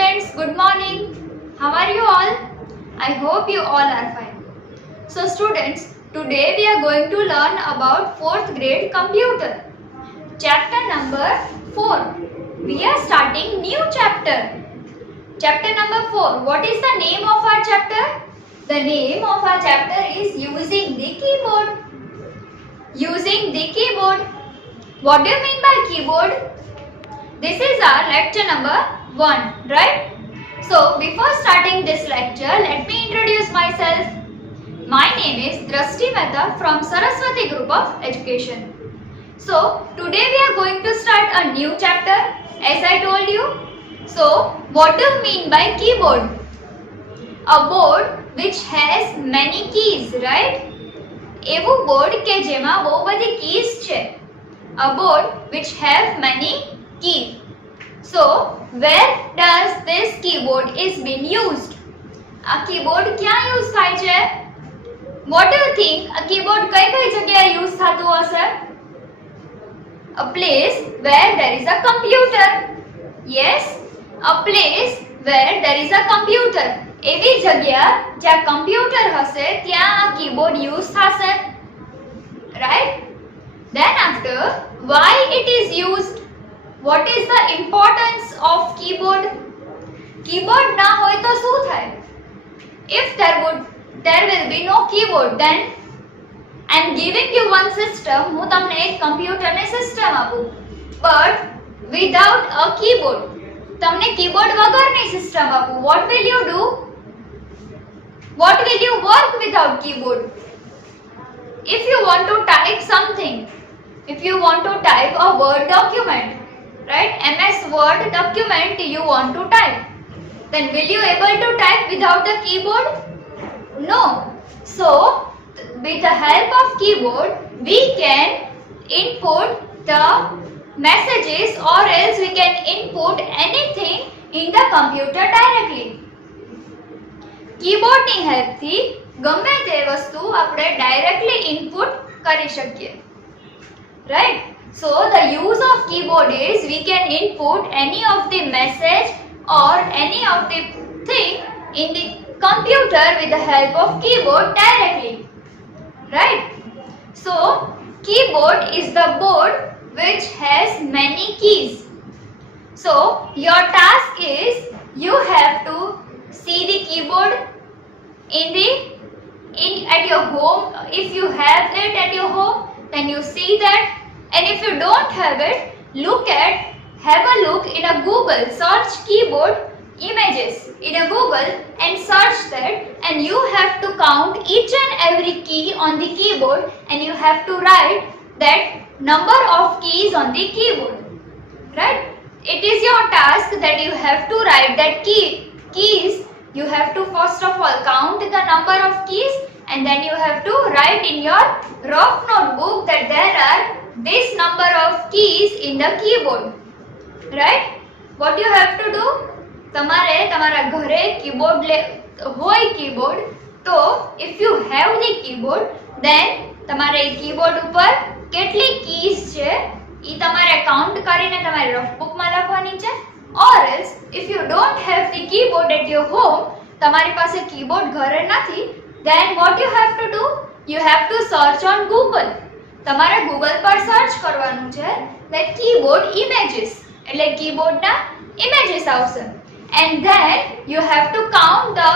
students, good morning. How are you all? I hope you all are fine. So students, today we are going to learn about 4th grade computer. Chapter number 4. We are starting new chapter. Chapter number 4. What is the name of our chapter? The name of our chapter is using the keyboard. Using the keyboard. What do you mean by keyboard? This is our lecture number 1, right? So, before starting this lecture, let me introduce myself. My name is Drashti Mehta from Saraswati Group of Education. So, today we are going to start a new chapter, as I told you. So, what do you mean by keyboard? A board which has many keys, right? એવું board કે જેમાં બહુ બધી keys છે. A board which have many keys. So, where does this keyboard is being used? A keyboard ક્યાં use થાય છે? What do you think? A keyboard કઈ જગ્યાએ use થતું હશે? A place where there is a computer. Yes, a place where there is a computer. એવી જગ્યા જ્યાં computer હશે ત્યાં આ keyboard use થશે. Right? Then after, why it is used? What is the importance of keyboard? Keyboard ના હોય તો શું થાય? If there will be no keyboard, then I am giving you one system. હું તમને એક computer ને system આપું. But without a keyboard, તમને keyboard વગરની system આપું. What will you do? What will you work without keyboard? If you want to type something, if you want to type a Word document, right? MS Word document you want to type, then will you able to type without a keyboard? No. So, with the help of keyboard, we can input the messages or else we can input anything in the computer directly. Keyboard ની help થી ગમે તે વસ્તુ આપણે directly input કરી શકીએ. Right? So, the use of keyboard is we can input any of the message or any of the thing in the computer with the help of keyboard directly. Right? So, keyboard is the board which has many keys. So, your task is you have to see the keyboard at your home. If you have it at your home, then you see that. And if you don't have it, have a look in a Google, search keyboard images in a Google and search that, and you have to count each and every key on the keyboard and you have to write that number of keys on the keyboard. Right? It is your task that you have to write that keys. You have to first of all count the number of keys and then you have to write in your rough notebook that there are this number of keys in the keyboard. Right? What you have to do? તમારે તમારા ઘરે keyboard હોય keyboard, તો if you have the keyboard, then તમારે keyboard ઉપર કેટલી keys છે ઈ તમારે count કરીને તમારી rough book માં લખવાની છે. Or else, if you don't have the keyboard at your home, તમારી પાસે keyboard ઘરે નથી, then what you have to do? You have to search on Google. તમારે Google પર search કરવાનું છે that keyboard images, એટલે keyboard ના images આવશે. And then you have to count the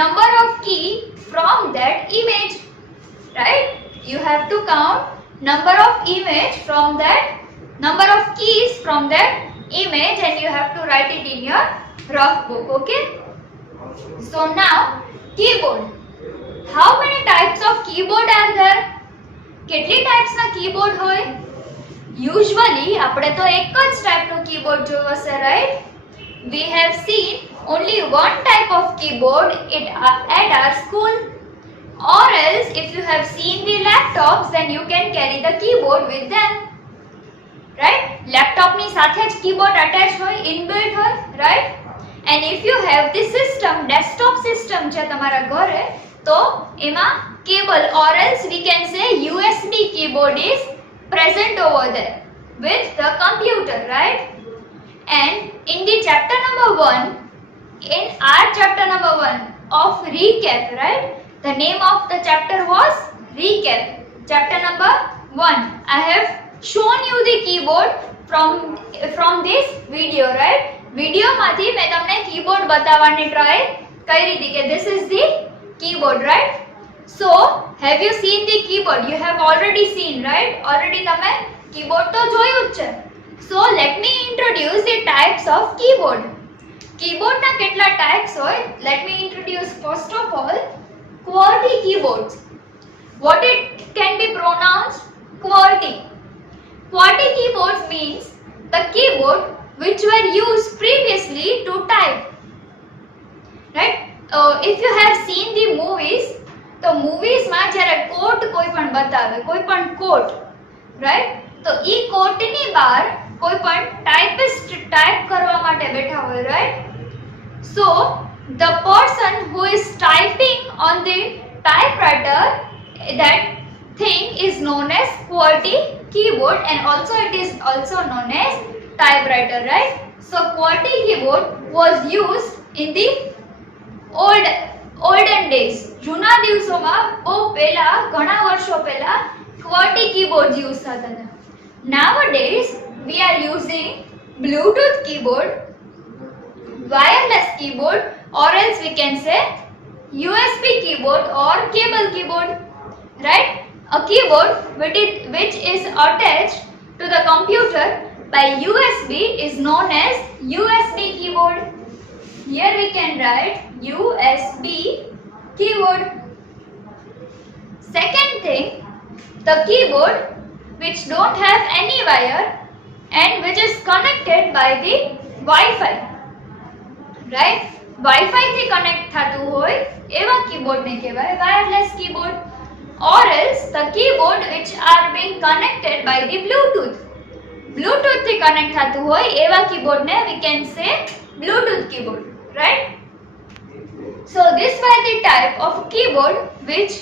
number of key from that image. Right? You have to count number of image from that, number of keys from that image, and you have to write it in your rough book. Okay? So now, keyboard. How many types of keyboard are there? કેટલી types ના keyboard હોય? Usually આપણે તો એક જ type નો keyboard જોયો હશે, right? We have seen only one type of keyboard at our school. Or else, if you have seen the laptops, then you can carry the keyboard with them. Right? Laptop ની સાથે જ keyboard attached હોય, inbuilt હોય, right? And if you have the system, desktop system છે તમારા ઘરે, તો એમાં cable or else we can say USB keyboard is present over there with the computer, right? And in the chapter number 1, in our chapter number 1 of recap, right? The name of the chapter was recap. Chapter number 1. I have shown you the keyboard from this video, right? Video માંથી મેં તમને keyboard બતાવવાની try કરી હતી કે this is the keyboard, right? So have you seen the keyboard? You have already seen, right? Already તમે keyboard તો જોયું જ છે. So let me introduce the types of keyboard. Keyboard ના કેટલા types હોય? Let me introduce first of all QWERTY keyboards. What it can be pronounced? QWERTY. QWERTY keyboards means the keyboard which were used previously to type. Right? If you have seen the movies, તો movies માં જ્યારે કોટ કોઈ પણ બતાવે, કોઈ પણ કોટ, right? તો ઈ કોટની બહાર કોઈ પણ ટાઇપિસ્ટ ટાઈપ કરવા માટે બેઠા હોય, right? So the person who is typing on the typewriter, that thing is known as QWERTY keyboard, and also it is also known as typewriter, right? So QWERTY keyboard was used in the olden days. જૂના દિવસોમાં બહુ પહેલા ઘણા વર્ષો પહેલા QWERTY keyboards use થતા હતા. Nowadays we are using Bluetooth keyboard, wireless keyboard, or else we can say USB keyboard or cable keyboard, right? A keyboard which is attached to the computer by USB is known as USB keyboard. Here we can write USB keyboard. Second thing, the keyboard which don't have any wire and which is connected by the Wi-Fi, right? Wi-Fi થી connect થતું હોય એવા keyboard ને કહેવાય wireless keyboard, or else the keyboard which are being connected by the Bluetooth. Bluetooth થી connect થતું હોય એવા કીબોર્ડ ને we can say Bluetooth keyboard, right? So this were the type of keyboard which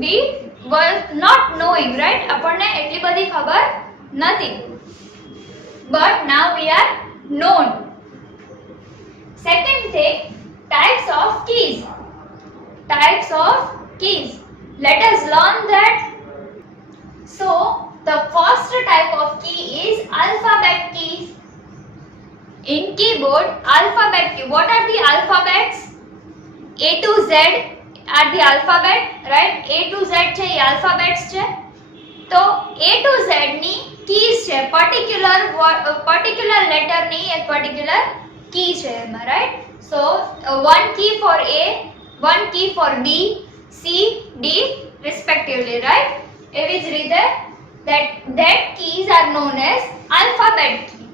we were not knowing, right? આપણને એટલી બધી ખબર નથી, but now we are known. Second thing, types of keys. Types of keys. Let us learn that. So the first type of key is alphabet keys. In keyboard, alphabet key. What are the alphabets? A to Z are the alphabet, right? A to Z છે એ alphabets છે. તો A to Z ની keys છે, particular letter ની એક particular key છે એમાં, right? So one key for A, one key for B, C, D respectively, right? એવી જ રીતે that keys are known as alphabet key,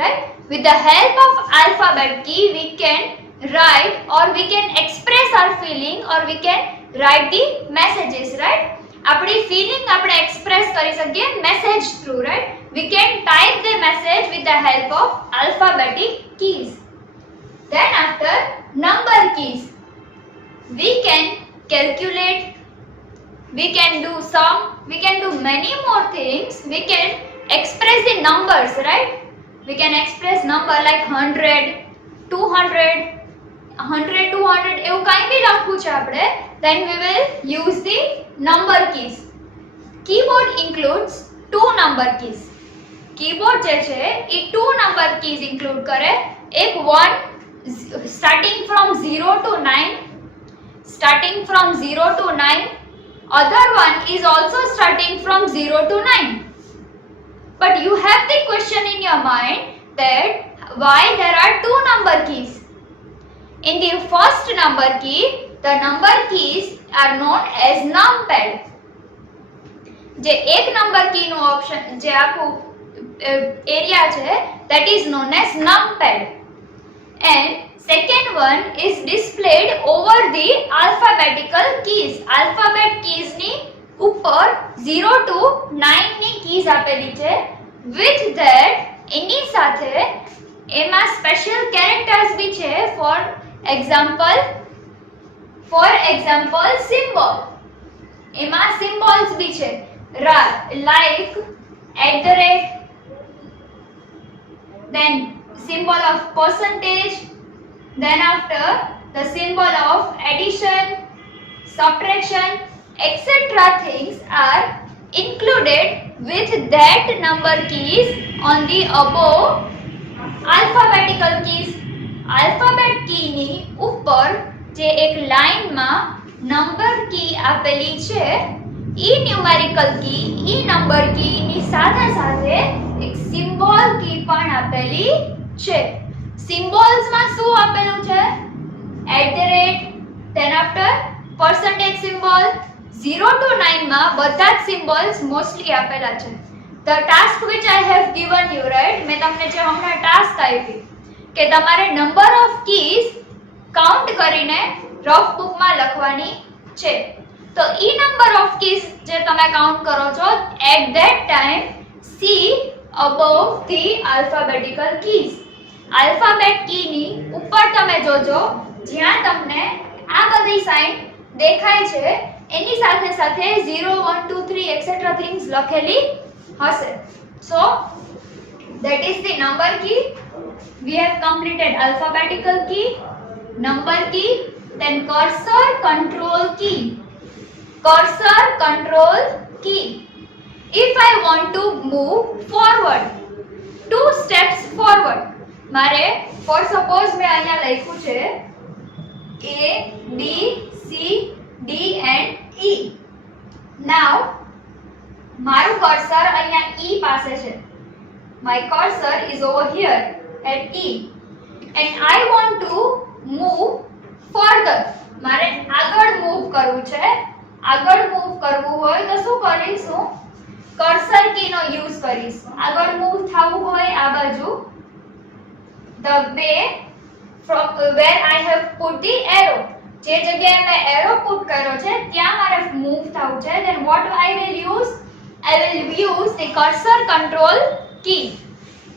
right? With the help of alphabet key we can write or we can express our feeling or we can write the messages, right? આપણી feeling આપણે express કરી શકીએ message through, right? We can type the message with the help of alphabetic keys. Then after, number keys. We can calculate, we can do sum, we can do many more things. We can express the numbers, right? We can express number like 100, 200, 100, 200 એવું કાંઈ બી લખવું છે આપણે, then we will use the number keys. Keyboard includes two number keys. Keyboard જે છે એ two number keys include કરે. એક one starting from 0 to 9, starting from 0 to 9. Other one is also starting from 0 to 9. But you have the question in your mind that why there are two number keys. In the first number key, the number keys are known as numpad. જે એક number કી નું option જે આખું area છે that is known as numpad, and second one is displayed over the alphabetical keys. Alphabet keys ની ઉપર 0 to 9 ની keys આપેલી છે. With that એની સાથે એમાં special characters બી છે. For example symbol. એમાં symbols બી છે, like @ then symbol of percentage, Then after, the symbol of addition, subtraction, etc. things are included with that number keys on the above alphabetical keys. alphabet key ની ઉપર જે એક લાઈનમાં number કી આપેલી છે ઈ numerical કી ઈ number કી ની સાથે સાથે એક સિમ્બોલ કી પણ આપેલી છે. સિમ્બોલ્સ માં શું આપેલું છે? then after percentage symbol 0 to 9 માં બધા જ symbols mostly આપેલા છે. the task which I have given you, right, મેં તમને જે હમણાં task આપી કે તમારે number of keys count કરીને rough book માં લખવાની છે. તો ઈ number of keys જે તમે count કરો છો at that time see above the alphabetical keys. alphabet key ની ઉપર તમે જોજો જ્યાં તમને આ બધી સાઇન દેખાય છે એની સાથે સાથે 0 1 2 3 etc things લખેલી હશે. so that is the number key. we have completed alphabetical key, number key, then cursor control key. cursor control key. if I want to move forward, 2 steps forward, મારે for suppose મેં અહીંયા લખ્યું છે A, B, C, D and E. now મારું cursor અહીંયા E પાસે છે. my cursor is over here at E and I want to move further. મારે આગળ move કરવું છે. આગળ move કરવું હોય તો શું કરીશું? cursor key નો use કરીશું. આગળ move થવું હોય આ બાજુ the way from where I have put the arrow, જે જગ્યાએ મેં arrow put કર્યો છે ત્યાં મારે move થવું છે. then what I will use? I will use the cursor control key.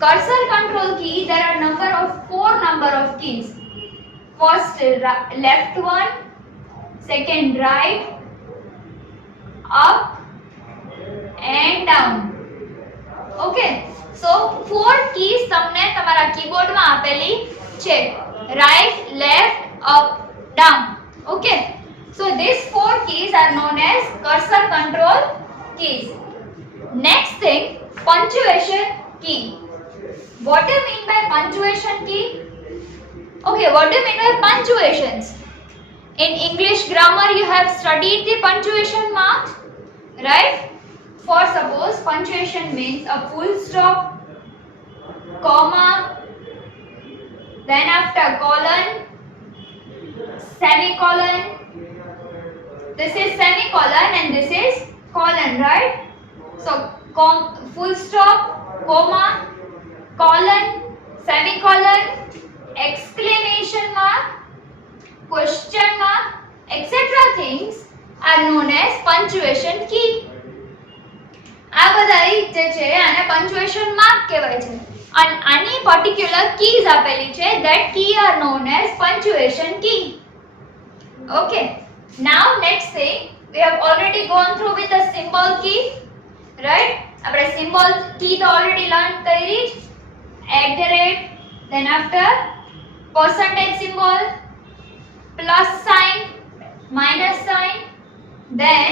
cursor control key, there are four number of keys. first left one, second right, up and down. okay, so 4 keys તમને તમારા keyboard માં આપેલી છે. right, left, up, down. okay, so these 4 keys are known as cursor control keys. next thing, punctuation key. what do you mean by punctuation key? okay, what do you mean by punctuations? in English grammar you have studied the punctuation marks, right? for suppose punctuation means a full stop, comma, then after colon, semicolon. this is semicolon and this is colon, right? so full stop, comma, colon, semicolon, exclamation mark, question mark, etc things are known as punctuation key. આ બધા જે છે આને punctuation mark કહેવાય છે. and any particular keys આપેલી છે that key are known as punctuation key. okay, now next thing, we have already gone through with the symbol key, right? આપણે symbol key તો already learn કરી જ. then after percentage symbol, plus sign, minus sign, then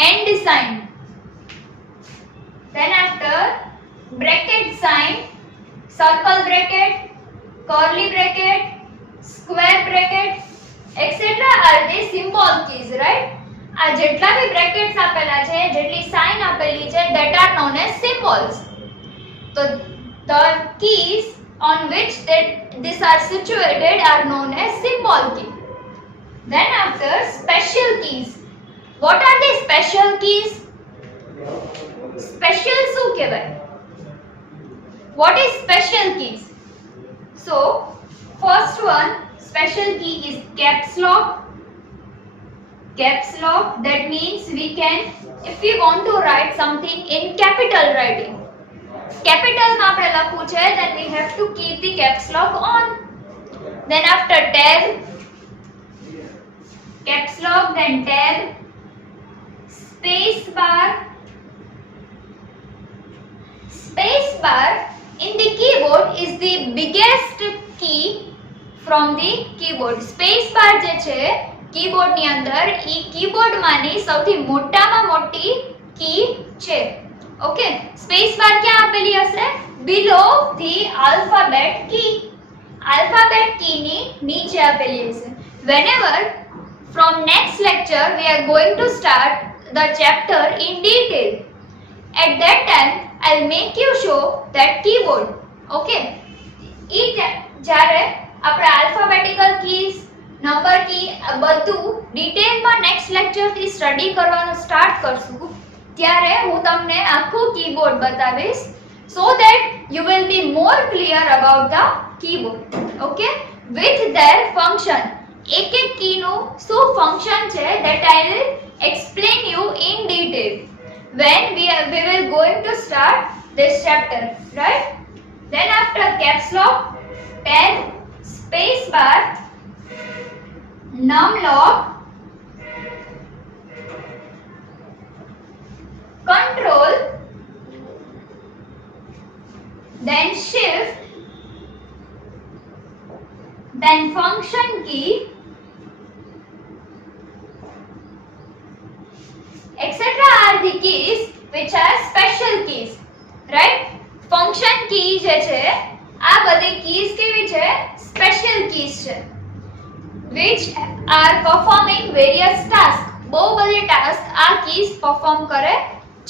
end sign, then after bracket sign, circle bracket, curly bracket, square bracket, etc are the symbol keys, right? આ જેટલા બી brackets આપેલા છે, જેટલી sign આપેલી છે, that are known as symbols. so the keys on which these are situated are known as symbol key. then after special keys. what are the special keys? special શું કહેવાય? what is special keys? so first one special key is caps lock. caps lock, that means we can, if we want to write something in capital writing, capital માં આપણે લખવું છે, then we have to keep the caps lock on. then after tab, caps lock, then tab, space bar. space bar in the keyboard is the biggest key from the keyboard. Space bar જે છે keyboard ની અંદર ઈ keyboard માની સૌથી મોટામાં મોટી key છે. Okay, space bar ક્યાં આપેલી હશે? below the alphabet key. alphabet key ની નીચે આપેલી હશે. whenever from next lecture we are going to start the chapter in detail. At that time I'll make you show that keyboard. Okay, જ્યારે આપણે alphabetical keys, number key બધું ડિટેલમાં next lecture થી study કરવાનું સ્ટાર્ટ કરશું ત્યારે હું તમને આખું કીબોર્ડ બતાવીશ so that you will be more clear about the keyboard. Okay, with their function. એક એક કી નું શું ફંક્શન છે that I will explain you in detail when we will going to start this chapter, right? Then after caps lock, pen, space bar, num lock, control, then shift, then function key, etc. are the keys which are special keys, right? function key જે છે આ બધી keys કેવી છે? special keys છે which are performing various tasks. બહુ બધી task આ keys perform કરે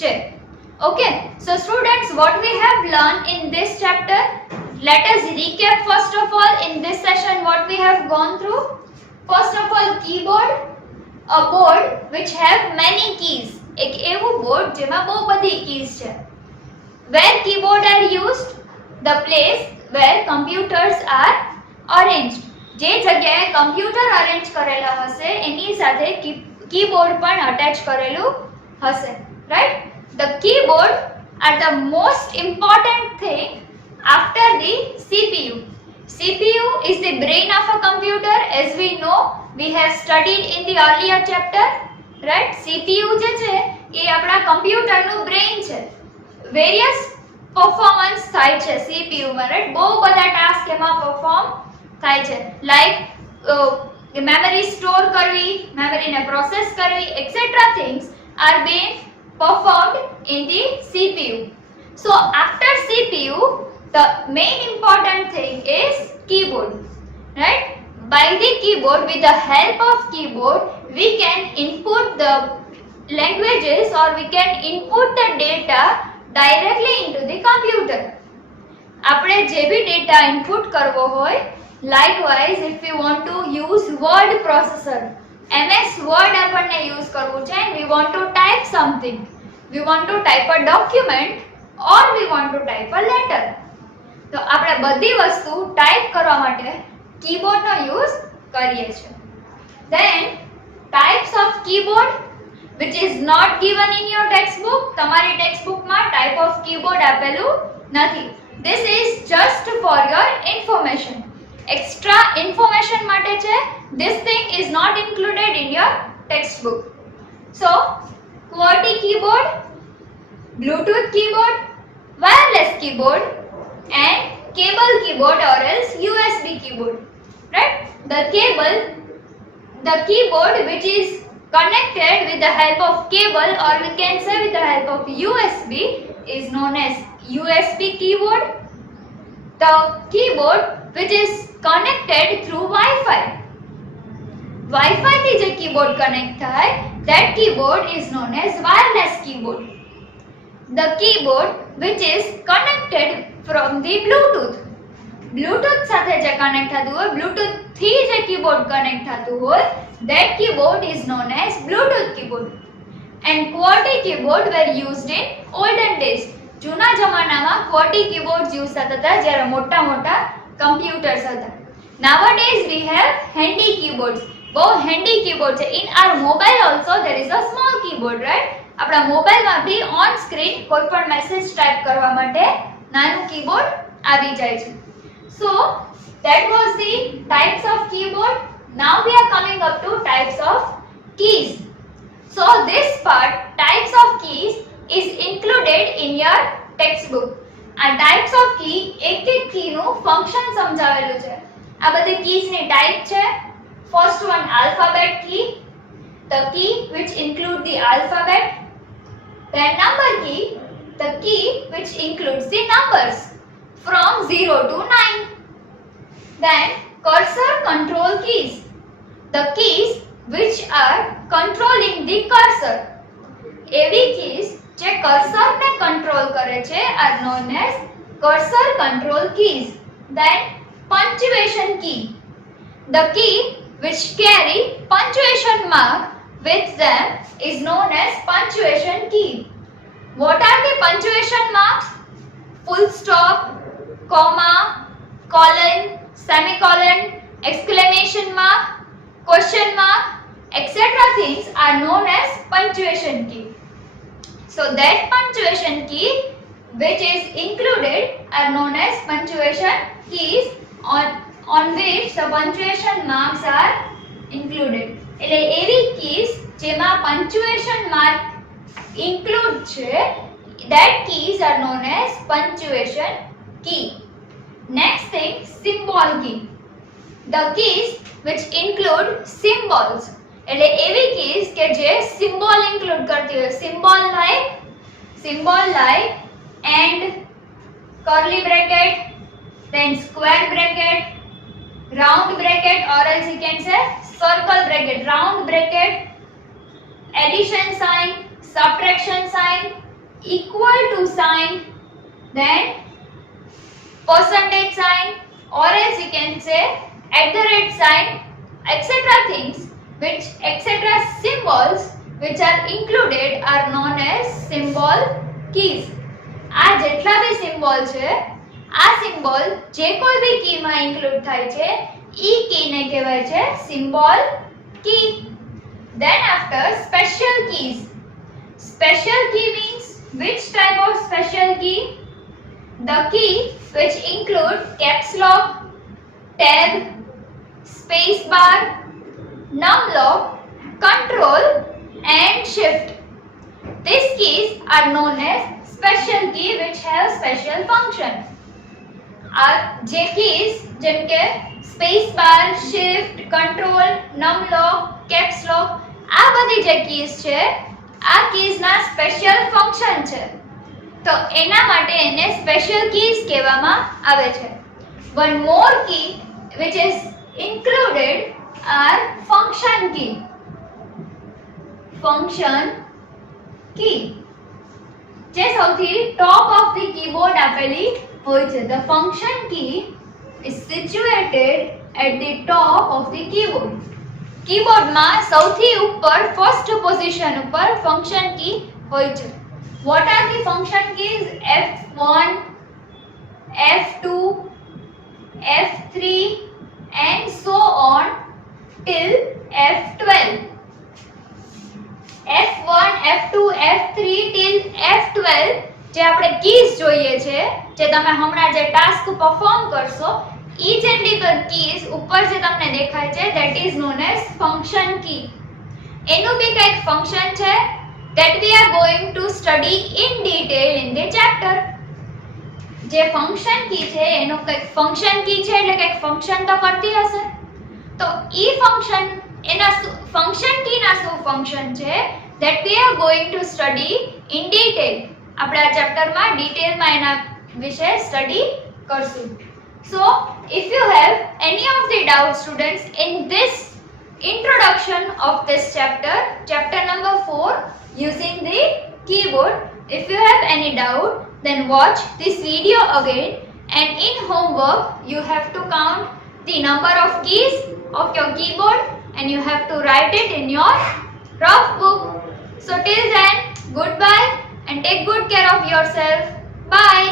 છે. Okay, so students, what we have learned in this chapter, let us recap first of all in this session what we have gone through. First of all, keyboard, a board which have many keys. એક એવું board જેમાં બહુ બધી keys છે. Where keyboard are used? The place where computers are arranged. જે જગ્યાએ computer arrange કરેલા હશે એની સાથે keyboard પણ અટેચ કરેલું હશે, right? The keyboard are the most important thing after the CPU. CPU is the brain of a computer, as we know, we have studied in the earlier chapter, right? CPU જે છે એ આપણા કમ્પ્યુટરનું brain છે. Various performance થાય છે CPU માં, right? બહુ બધા task એમાં પરફોર્મ થાય છે, લાઈક મેમરી સ્ટોર કરવી, મેમરીને પ્રોસેસ કરવી, et cetera things are being performed in the CPU. So after CPU, the main important thing is keyboard, right? By the keyboard, with the help of keyboard, we can input the languages or we can input the data directly into the computer. આપણે જે બી data input કરવો હોય, likewise if we want to use word processor, MS Word આપણને use કરવું છે and we want to type something, we want to type a document or we want to type a letter, તો આપણે બધી વસ્તુ type કરવા માટે કીબોર્ડનો use કરીએ છીએ. Then types of keyboard which is not given in your textbook. તમારી ટેક્સ્ટબુકમાં type of keyboard આપેલું નથી. This is just for your information. Extra information માટે છે. This thing is not included in your textbook. So, QWERTY keyboard, Bluetooth keyboard, wireless keyboard and cable keyboard or else USB keyboard, right? The keyboard which is connected with the help of cable or we can say with the help of USB is known as USB keyboard. The keyboard which is connected through Wi-Fi. Wi-Fi થી જે keyboard connect થાય, that keyboard is known as wireless keyboard. The keyboard which is connected from the Bluetooth. Bluetooth સાથે જે connect થતું હોય, Bluetooth થી જે keyboard connect થતું હોય, that keyboard is known as Bluetooth keyboard. And QWERTY keyboard were used in olden days. જૂના જમાનામાં QWERTY keyboards use થતા હતા જ્યારે મોટા computers હતા. Nowadays we have handy keyboards. બહુ handy keyboard છે. In our mobile also there is a small keyboard, right? આપણા મોબાઈલમાં બી on screen કોઈ પણ મેસેજ ટાઈપ કરવા માટે નાનું keyboard આવી જાય છે. So that was the types of keyboard. Now we are coming up to types of keys. So this part, types of keys, is included in your textbook. આ types of કી એક એક કી નું ફંક્શન સમજાવેલું છે. આ બધી કીઝ ની type છે. First one alphabet key, the key which include the alphabet. Then number key, the key which includes the numbers from 0 to 9. Then cursor control keys, the keys which are controlling the cursor. એવી keys જે cursor ને control કરે છે are known as cursor control keys. Then punctuation key, the key which carry punctuation mark with them is known as punctuation key. What are the punctuation marks? Full stop, comma, colon, semicolon, exclamation mark, question mark, etc. things are known as punctuation key. So that punctuation key which is included are known as punctuation keys on which the punctuation marks are included. એટલે એવી keys જેમાં punctuation mark include છે, that keys are known as punctuation key. Next thing, symbol key, the keys which include symbols. એટલે એવી keys કે જે symbol include કરતી હોય. symbol like and, curly bracket, then square bracket, round bracket, or else you can say circle bracket, round bracket, addition sign, subtraction sign, equal to sign, then percentage sign, or else you can say @ sign, etc. things which etc. symbols which are included are known as symbol keys. આ જેટલા બી symbol છે, આ symbol જે કોઈ બી કી માં include થાય છે, ઈ કી ને કહેવાય છે symbol key. Then after, special keys. Special key means which type of special key? The key which include caps lock, tab, space bar, num lock, control and shift. These keys are known as special key which have special function. જે keys જેમ કે space bar, shift, control, num lock, caps lock, આ બધી જે keys છે, આ keys ના special function છે. તો એના માટે એને special keys કહેવામાં આવે છે. One more key which is included are function key. Function key જે સૌથી ટોપ ઓફ ધી કીબોર્ડ આપેલી હોય છે. The function key is situated at the top of the keyboard. કીબોર્ડમાં સૌથી ઉપર ફર્સ્ટ પોઝિશન ઉપર ફંક્શન કી હોય છે. What are the function keys? F1, F2, F3 and so on till F12. F1, F2, F3 till F12 જે આપણે keys જોઈએ છે, જે તમે હમણાં જે ટાસ્ક પરફોર્મ કરશો, each and every keys ઉપર જે તમને દેખાય છે, that is known as function key. એનું બી કંઈક ફંક્શન છે that we are going to study in detail in the chapter. જે function key છે એનો કંઈક function key છે એટલે કંઈક function તો કરતી હશે. તો ઈ function એના function key ના શું function છે that we are going to study in detail. આપણે આ ચેપ્ટરમાં ડિટેલમાં એના વિશે સ્ટડી કરશું. So if you have any of the doubts students in this introduction of this chapter number 4 using the keyboard, if you have any doubt then watch this video again, and in homework you have to count the number of keys of your keyboard and you have to write it in your rough book. So till then, goodbye and take good care of yourself. Bye.